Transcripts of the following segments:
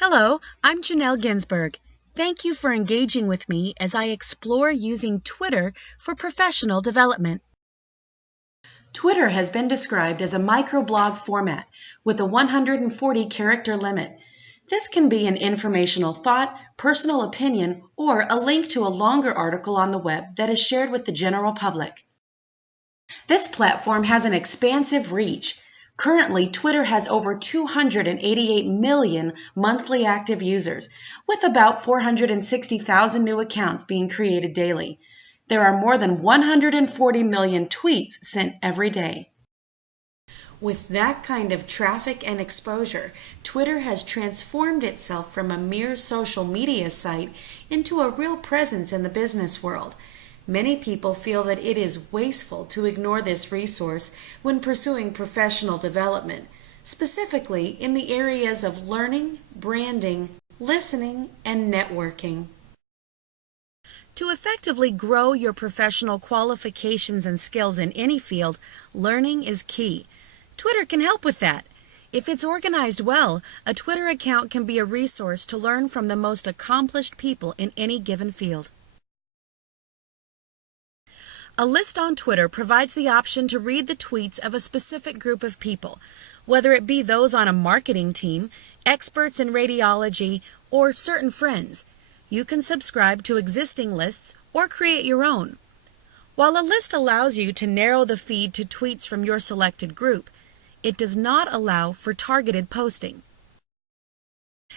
Hello, I'm Janelle Ginsberg. Thank you for engaging with me as I explore using Twitter for professional development. Twitter has been described as a microblog format with a 140-character limit. This can be an informational thought, personal opinion, or a link to a longer article on the web that is shared with the general public. This platform has an expansive reach. Currently, Twitter has over 288 million monthly active users, with about 460,000 new accounts being created daily. There are more than 140 million tweets sent every day. With that kind of traffic and exposure, Twitter has transformed itself from a mere social media site into a real presence in the business world. Many people feel that it is wasteful to ignore this resource when pursuing professional development, specifically in the areas of learning, branding, listening, and networking. To effectively grow your professional qualifications and skills in any field, learning is key. Twitter can help with that. If it's organized well, a Twitter account can be a resource to learn from the most accomplished people in any given field. A list on Twitter provides the option to read the tweets of a specific group of people, whether it be those on a marketing team, experts in radiology, or certain friends. You can subscribe to existing lists or create your own. While a list allows you to narrow the feed to tweets from your selected group, it does not allow for targeted posting.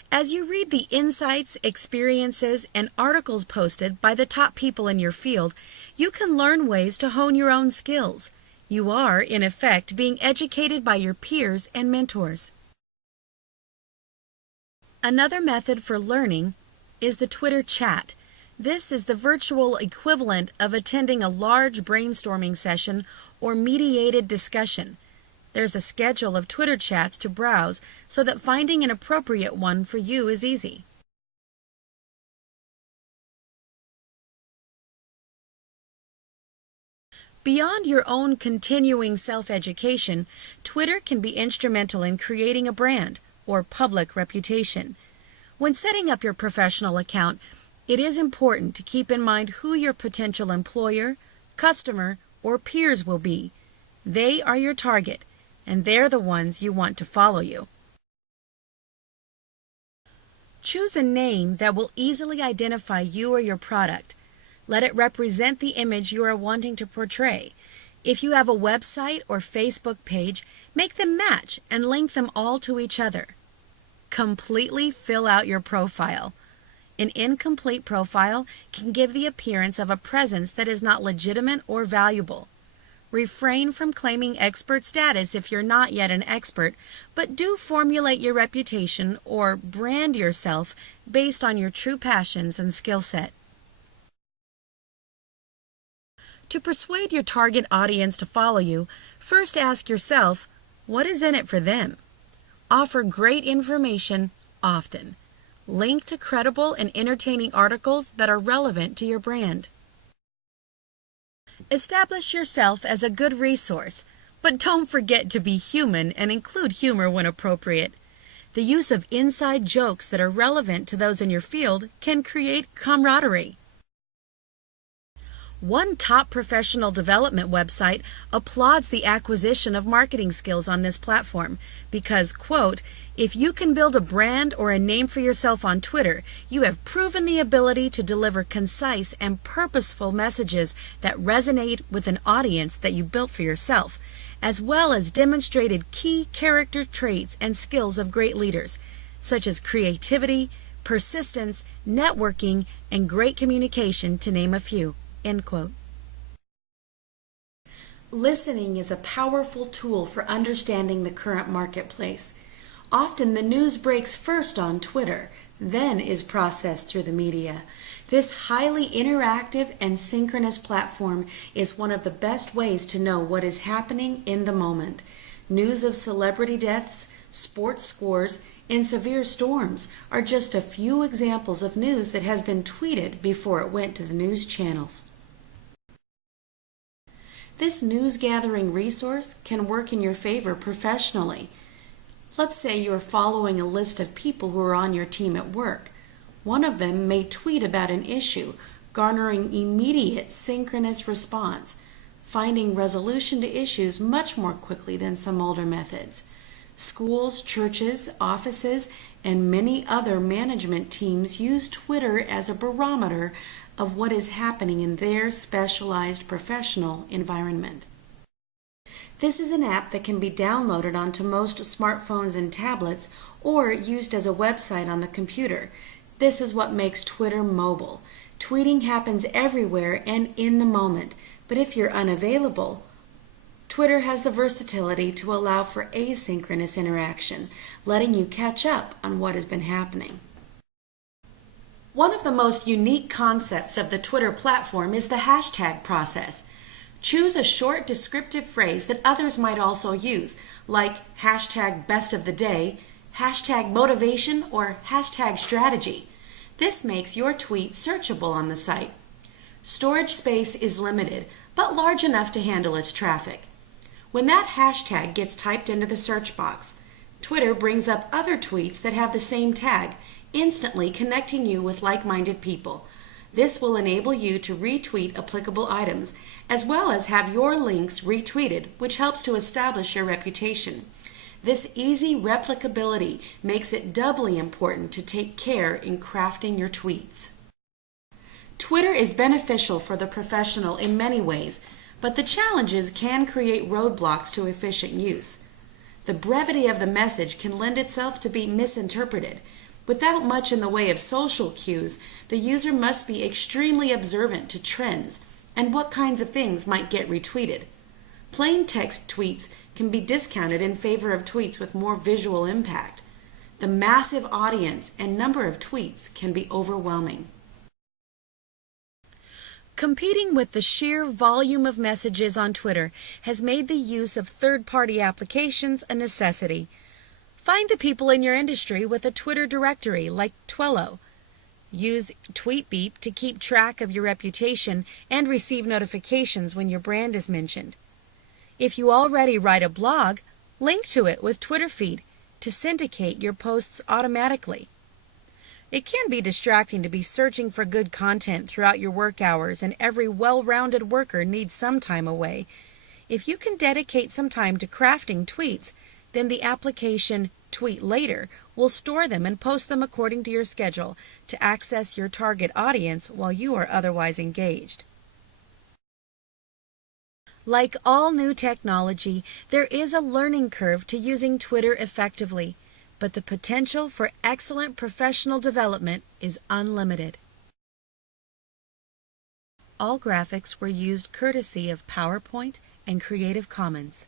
As you read the insights, experiences, and articles posted by the top people in your field, you can learn ways to hone your own skills. You are, in effect, being educated by your peers and mentors. Another method for learning is the Twitter chat. This is the virtual equivalent of attending a large brainstorming session or mediated discussion. There's a schedule of Twitter chats to browse so that finding an appropriate one for you is easy. Beyond your own continuing self-education, Twitter can be instrumental in creating a brand or public reputation. When setting up your professional account, it is important to keep in mind who your potential employer, customer, or peers will be. They are your target, and they're the ones you want to follow you. Choose a name that will easily identify you or your product. Let it represent the image you are wanting to portray. If you have a website or Facebook page, make them match and link them all to each other. Completely fill out your profile. An incomplete profile can give the appearance of a presence that is not legitimate or valuable. Refrain from claiming expert status if you're not yet an expert, but do formulate your reputation or brand yourself based on your true passions and skill set. To persuade your target audience to follow you, first ask yourself, what is in it for them? Offer great information often. Link to credible and entertaining articles that are relevant to your brand. Establish yourself as a good resource, but don't forget to be human and include humor when appropriate. The use of inside jokes that are relevant to those in your field can create camaraderie. One top professional development website applauds the acquisition of marketing skills on this platform because, quote, if you can build a brand or a name for yourself on Twitter, you have proven the ability to deliver concise and purposeful messages that resonate with an audience that you built for yourself, as well as demonstrated key character traits and skills of great leaders, such as creativity, persistence, networking, and great communication, to name a few. End quote. Listening is a powerful tool for understanding the current marketplace. Often the news breaks first on Twitter, then is processed through the media. This highly interactive and synchronous platform is one of the best ways to know what is happening in the moment. News of celebrity deaths, sports scores, and severe storms are just a few examples of news that has been tweeted before it went to the news channels. This news-gathering resource can work in your favor professionally. Let's say you're following a list of people who are on your team at work. One of them may tweet about an issue, garnering immediate synchronous response, finding resolution to issues much more quickly than some older methods. Schools, churches, offices, and many other management teams use Twitter as a barometer of what is happening in their specialized professional environment. This is an app that can be downloaded onto most smartphones and tablets or used as a website on the computer. This is what makes Twitter mobile. Tweeting happens everywhere and in the moment, but if you're unavailable, Twitter has the versatility to allow for asynchronous interaction, letting you catch up on what has been happening. One of the most unique concepts of the Twitter platform is the hashtag process. Choose a short descriptive phrase that others might also use, like hashtag best of the day, hashtag motivation, or hashtag strategy. This makes your tweet searchable on the site. Storage space is limited, but large enough to handle its traffic. When that hashtag gets typed into the search box, Twitter brings up other tweets that have the same tag, instantly connecting you with like-minded people. This will enable you to retweet applicable items, as well as have your links retweeted, which helps to establish your reputation. This easy replicability makes it doubly important to take care in crafting your tweets. Twitter is beneficial for the professional in many ways, but the challenges can create roadblocks to efficient use. The brevity of the message can lend itself to be misinterpreted. Without much in the way of social cues, the user must be extremely observant to trends and what kinds of things might get retweeted. Plain text tweets can be discounted in favor of tweets with more visual impact. The massive audience and number of tweets can be overwhelming. Competing with the sheer volume of messages on Twitter has made the use of third-party applications a necessity. Find the people in your industry with a Twitter directory like Twello. Use TweetBeep to keep track of your reputation and receive notifications when your brand is mentioned. If you already write a blog, link to it with Twitter feed to syndicate your posts automatically. It can be distracting to be searching for good content throughout your work hours, and every well-rounded worker needs some time away. If you can dedicate some time to crafting tweets, then the application Tweet Later will store them and post them according to your schedule to access your target audience while you are otherwise engaged. Like all new technology, there is a learning curve to using Twitter effectively, but the potential for excellent professional development is unlimited. All graphics were used courtesy of PowerPoint and Creative Commons.